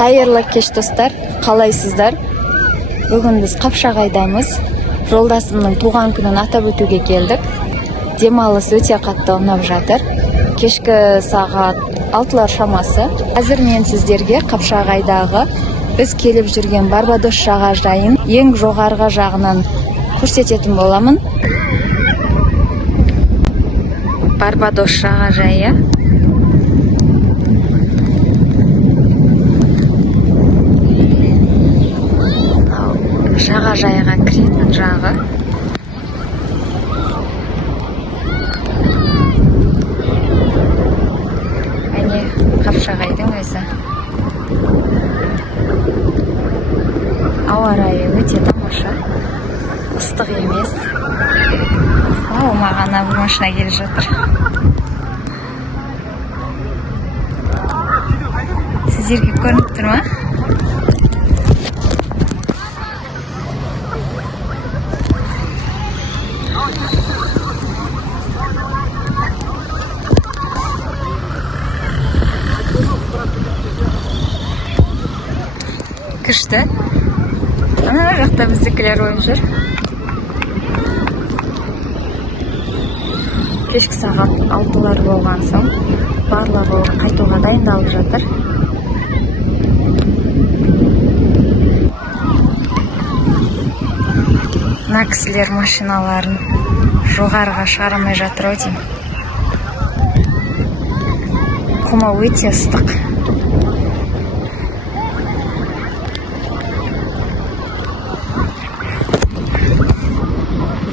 Қайырлы кеш достар, қалайсыздар? Бүгін біз Қапшағайдамыз. Жолдасымның туған күнін атап өтуге келдік. Демалыс өте қатты ұнап жатыр. Кешкі сағат 6-лар шамасы. Қазір мен сіздерге Қапшағайдағы біз келіп жүрген Барбадос жағажайын ең жоғарғы жағынан көрсететін боламын. Барбадос жағажайы. Жағажайға кіретін жағы. Әне Қапшағайдың өзі. Ауа райы өте тамаша. Ыстық емес. Маған бір машина келіп жатыр. Сіздерге көрініп тұр ма? Күшті. Ана жақта біздікілер ойып жүр. Кешкі сағат 6-лар болған соң барлығы қайтуға дайындалып жатыр. Мына кісілер машиналарын жоғарыға шығармай жатыр ау деймін. Құмы өте ыстық.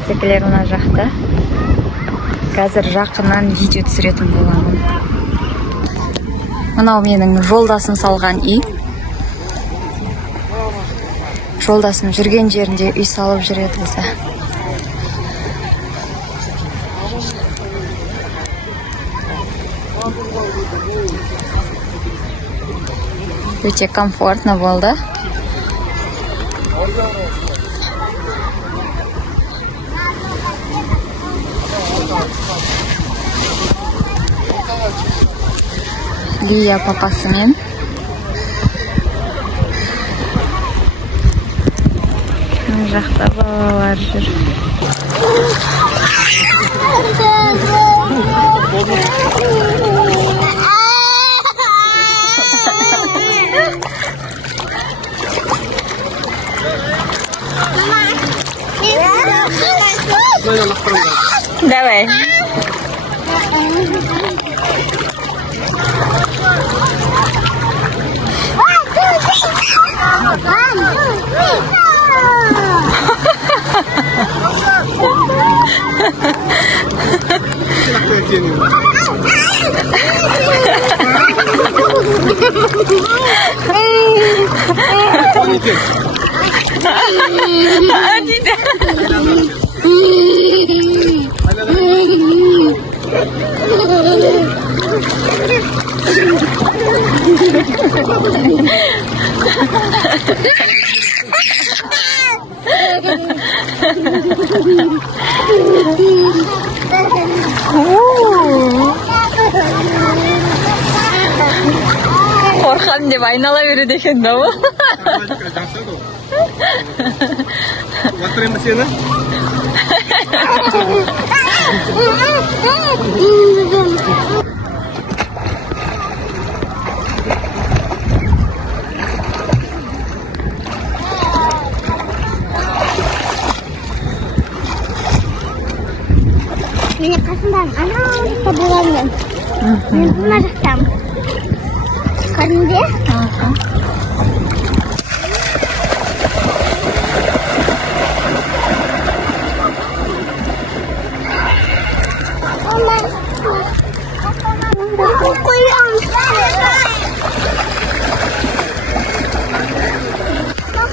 Біздікілер мына жақта. Қазір жақыннан видео түсіретін боламын. Мынау менің жолдасым салған үй. Жолдасым жүрген жерінде үй салып жүреді өзі. Өте комфортно болды. Лия папасымен. Жақта балалар жүр. Давай. Қорқам деп айнала береді екен да ол. Батырайым ба сені? Мен қасымдан анау жақта болғанмын. Мен мына жақтамын. Көрдің бе?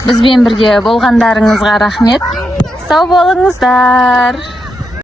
Бізбен бірге болғандарыңызға рахмет. Сау болыңыздар.